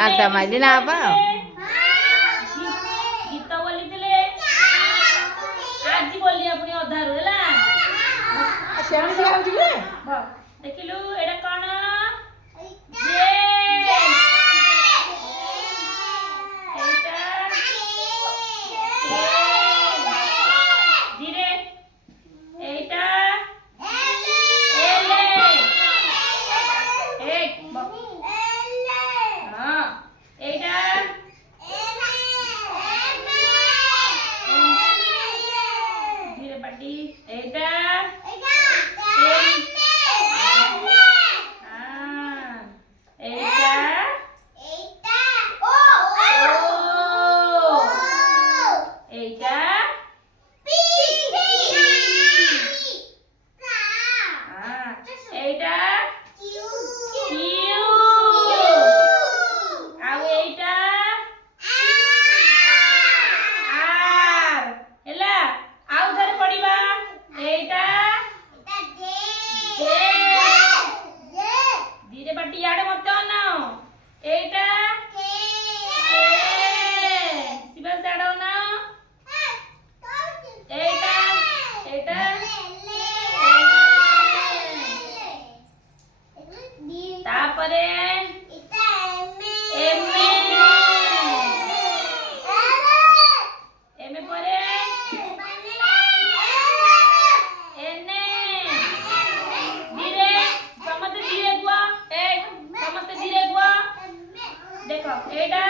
ନାଟ ମାଇଲି ନା ବାପା ଗୀତ ବୋଲିଥିଲେ ଆଜି ବୋଲିବା ପୁଣି ଅଧାରୁ ହେଲା ଦେଖିଲୁ ଏଇଟା କଣ तापरे एमे परे एने धीरे समस्त धीरे गुआ समस्त धीरे गुआ देखो एटा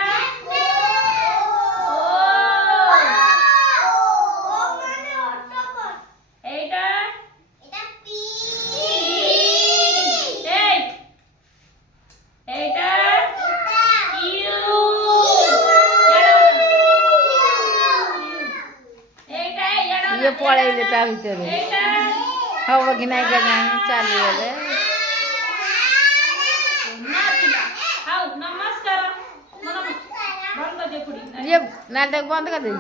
ये पळेइले ता भितरे हब कि नाइ केजानि चालिगले नमस्कार ये नाटक बंद कर दे।